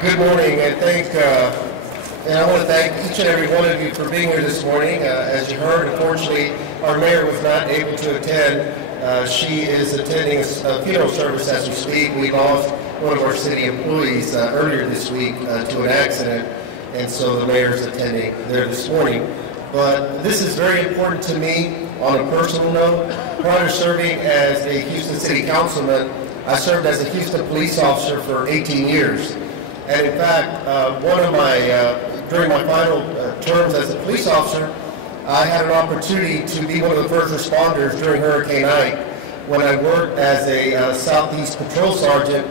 Good morning, and I want to thank each and every one of you for being here this morning. As you heard, unfortunately, our mayor was not able to attend. She is attending a funeral service as we speak. We lost one of our city employees earlier this week to an accident, and so the mayor is attending there this morning. But this is very important to me on a personal note. Prior to serving as a Houston City Councilman, I served as a Houston police officer for 18 years. And in fact, during my final terms as a police officer, I had an opportunity to be one of the first responders during Hurricane Ike when I worked as a Southeast Patrol Sergeant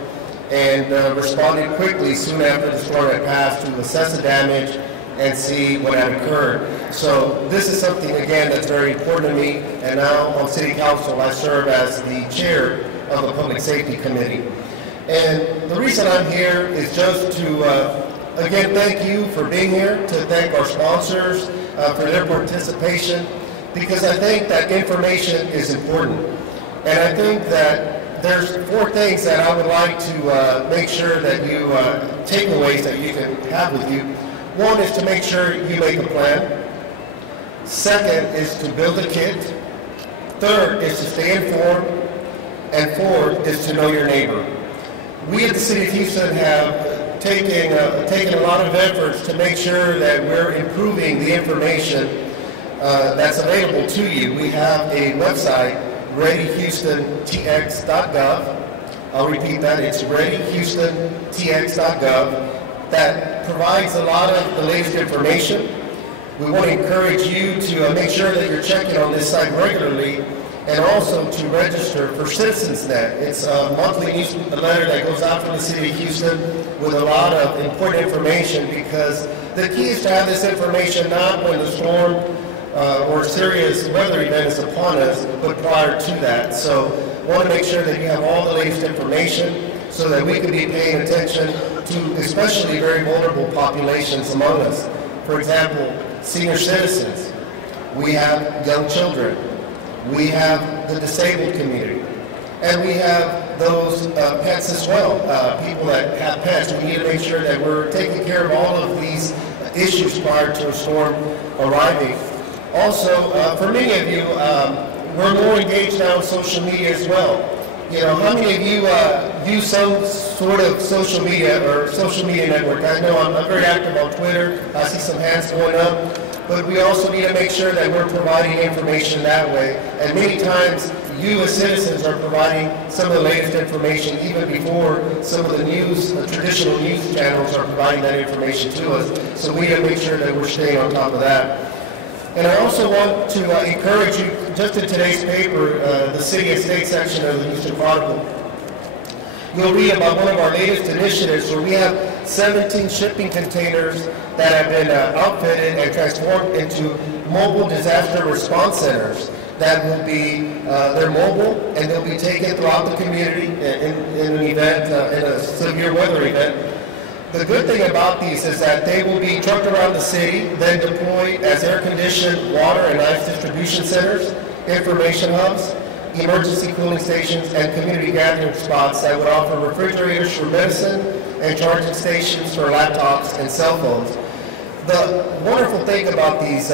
and responded quickly soon after the storm had passed to assess the damage and see what had occurred. So this is something, again, that's very important to me. And now on City Council, I serve as the chair of the Public Safety Committee. And the reason I'm here is just to, again, thank you for being here, to thank our sponsors for their participation, because I think that information is important. And I think that there's 4 things that I would like to make sure that you, takeaways that you can have with you. One is to make sure you make a plan. Second is to build a kit. Third is to stay informed. And fourth is to know your neighbor. We at the City of Houston have taken a lot of efforts to make sure that we're improving the information that's available to you. We have a website, readyhoustontx.gov. I'll repeat that, it's readyhoustontx.gov, that provides a lot of the latest information. We want to encourage you to make sure that you're checking on this site regularly, and also to register for CitizensNet. It's a monthly newsletter that goes out from the City of Houston with a lot of important information, because the key is to have this information not when the storm or serious weather event is upon us, but prior to that. So I want to make sure that you have all the latest information so that we can be paying attention to especially very vulnerable populations among us. For example, senior citizens. We have young children. We have the disabled community, and we have those pets as well, people that have pets. We need to make sure that we're taking care of all of these issues prior to a storm arriving. Also, for many of you, we're more engaged now in social media as well. You know, how many of you use some sort of social media or social media network? I know I'm very active on Twitter. I see some hands going up. But we also need to make sure that we're providing information that way. And many times, you as citizens are providing some of the latest information even before some of the news, the traditional news channels are providing that information to us. So we need to make sure that we're staying on top of that. And I also want to encourage you, just in today's paper, the City and State section of the Houston Chronicle, you'll read about one of our latest initiatives where we have 17 shipping containers that have been outfitted and transformed into mobile disaster response centers that will be, they're mobile, and they'll be taken throughout the community in an event, in a severe weather event. The good thing about these is that they will be trucked around the city, then deployed as air-conditioned water and ice distribution centers, information hubs, emergency cooling stations, and community gathering spots that would offer refrigerators for medicine and charging stations for laptops and cell phones. The wonderful thing about these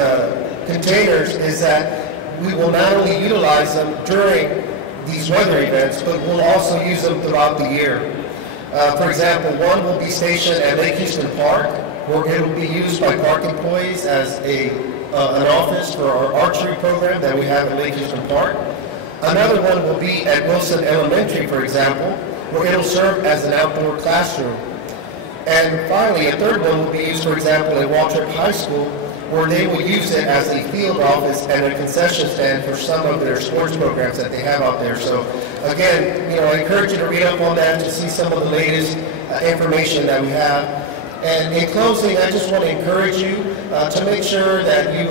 containers is that we will not only utilize them during these weather events, but we'll also use them throughout the year. For example, one will be stationed at Lake Houston Park, where it will be used by park employees as an office for our archery program that we have at Lake Houston Park. Another one will be at Wilson Elementary, for example, where it'll serve as an outdoor classroom. And finally, a third one will be used, for example, at Waltrip High School, where they will use it as a field office and a concession stand for some of their sports programs that they have out there. So again, you know, I encourage you to read up on that to see some of the latest information that we have. And in closing, I just want to encourage you to make sure that you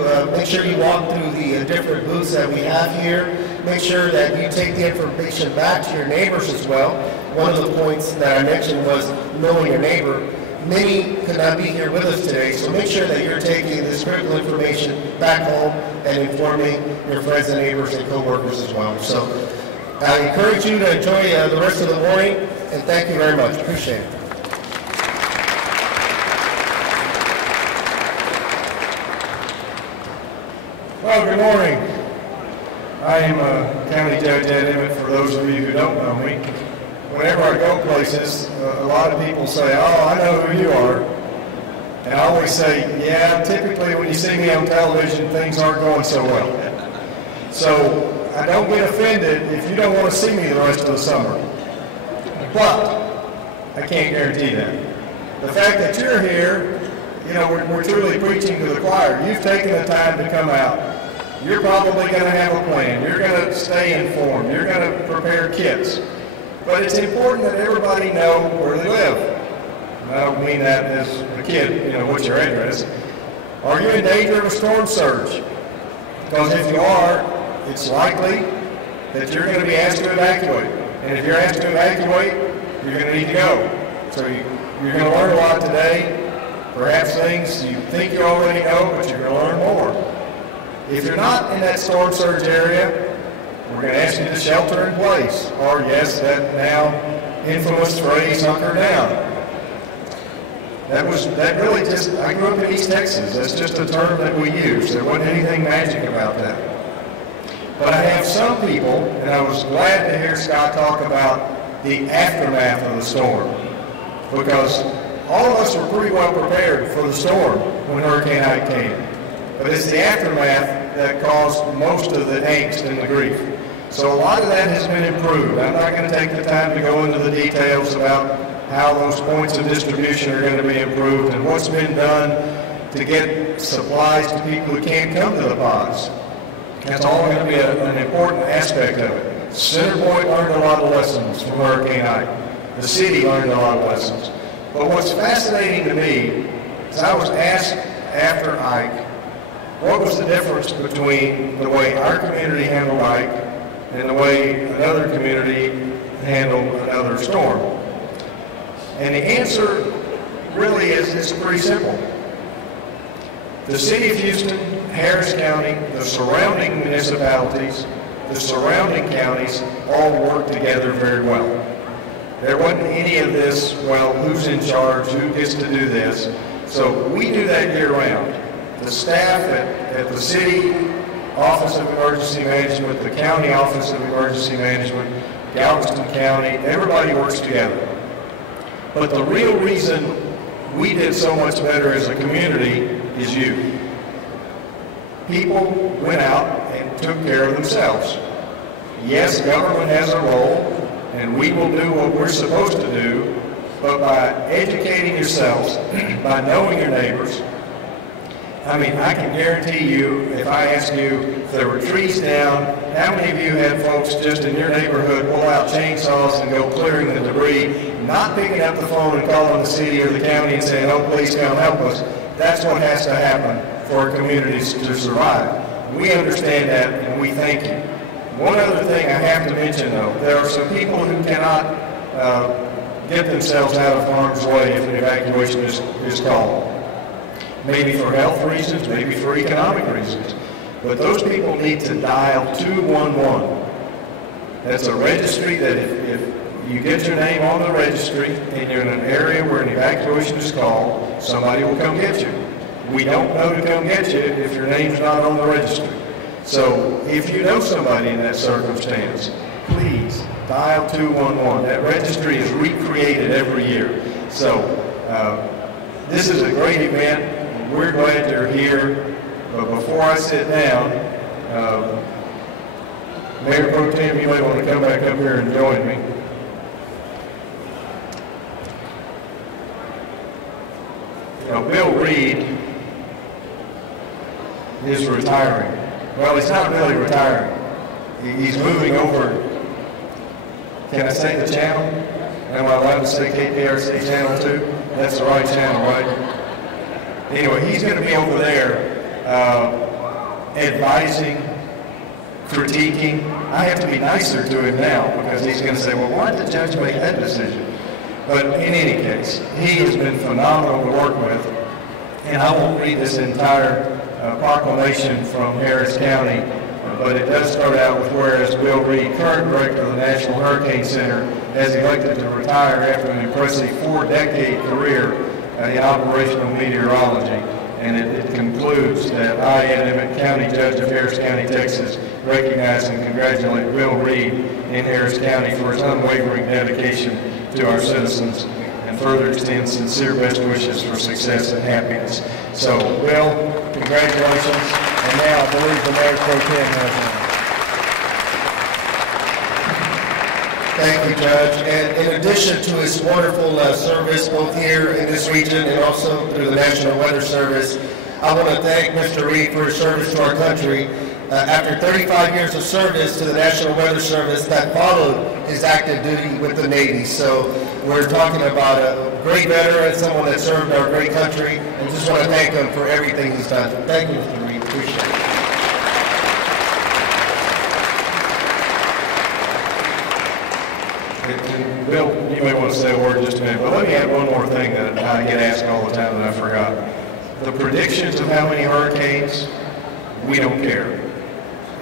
walk through the different booths that we have here. Make sure that you take the information back to your neighbors as well. One of the points that I mentioned was knowing your neighbor. Many could not be here with us today, so make sure that you're taking this critical information back home and informing your friends and neighbors and co-workers as well. So I encourage you to enjoy the rest of the morning, and thank you very much. Appreciate it. Well, good morning. I am County Judge Ed Emmett, for those of you who don't know me. Whenever I go places, a lot of people say, oh, I know who you are. And I always say, yeah, typically when you see me on television, things aren't going so well. So I don't get offended if you don't want to see me the rest of the summer. But I can't guarantee that. The fact that you're here, you know, we're truly preaching to the choir. You've taken the time to come out. You're probably going to have a plan. You're going to stay informed. You're going to prepare kits. But it's important that everybody know where they live. And I don't mean that as a kid, you know, what's your address. Are you in danger of a storm surge? Because if you are, it's likely that you're going to be asked to evacuate. And if you're asked to evacuate, you're going to need to go. So you're going to learn a lot today. Perhaps things you think you already know, but you're going to learn more. If you're not in that storm surge area, we're going to ask you to shelter in place. Or yes, that now infamous phrase, hunker down. That really just, I grew up in East Texas. That's just a term that we use. There wasn't anything magic about that. But I have some people, and I was glad to hear Scott talk about the aftermath of the storm. Because all of us were pretty well prepared for the storm when Hurricane Ike came. But it's the aftermath that caused most of the angst and the grief. So a lot of that has been improved. I'm not going to take the time to go into the details about how those points of distribution are going to be improved and what's been done to get supplies to people who can't come to the pods. That's all going to be an important aspect of it. Centerpoint learned a lot of lessons from Hurricane Ike. The city learned a lot of lessons. But what's fascinating to me is I was asked after Ike, what was the difference between the way our community handled Ike and the way another community handled another storm? And the answer really is, it's pretty simple. The city of Houston, Harris County, the surrounding municipalities, the surrounding counties all work together very well. There wasn't any of this, well, who's in charge, who gets to do this. So we do that year-round. The staff at the city Office of Emergency Management, the county Office of Emergency Management, Galveston County, everybody works together. But the real reason we did so much better as a community is you. People went out and took care of themselves. Yes, government has a role, and we will do what we're supposed to do, but by educating yourselves, by knowing your neighbors, I mean, I can guarantee you, if I ask you if there were trees down, how many of you had folks just in your neighborhood pull out chainsaws and go clearing the debris, not picking up the phone and calling the city or the county and saying, oh, please come help us? That's what has to happen for our communities to survive. We understand that, and we thank you. One other thing I have to mention, though, there are some people who cannot get themselves out of harm's way if an evacuation is called. Maybe for health reasons, maybe for economic reasons. But those people need to dial 211. That's a registry that if you get your name on the registry and you're in an area where an evacuation is called, somebody will come get you. We don't know to come get you if your name's not on the registry. So if you know somebody in that circumstance, please dial 211. That registry is recreated every year. So this is a great event. We're glad you're here. But before I sit down, Mayor Pro Tem, you may want to come back up here and join me. You know, Bill Reed is retiring. Well, he's not really retiring. He's moving over. Can I say the channel? Am I allowed to say KPRC channel 2? That's the right channel, right? Anyway, he's going to be over there advising, critiquing. I have to be nicer to him now because he's going to say, well, why did the judge make that decision? But in any case, he has been phenomenal to work with. And I won't read this entire proclamation from Harris County, but it does start out with, whereas Bill Reed, current director of the National Hurricane Center, has elected to retire after an impressive 4-decade career in operational meteorology. And it concludes that I, Emmett County Judge of Harris County, Texas, recognize and congratulate Will Reed in Harris County for his unwavering dedication to our citizens, and further extend sincere best wishes for success and happiness. So, Will, congratulations. And now I believe the Mayor Pro Tem has one. Thank you, Judge. And in addition to his wonderful service both here in this region and also through the National Weather Service, I want to thank Mr. Reed for his service to our country. After 35 years of service to the National Weather Service, that followed his active duty with the Navy. So we're talking about a great veteran, someone that served our great country, and just want to thank him for everything he's done. Thank you, Mr. Reed. Appreciate it. And Bill, you may want to say a word in just a minute, but let me add one more thing that I get asked all the time that I forgot. The predictions of how many hurricanes, we don't care.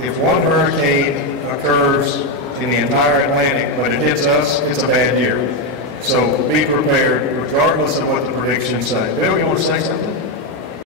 If one hurricane occurs in the entire Atlantic, but it hits us, it's a bad year. So be prepared, regardless of what the predictions say. Bill, you want to say something?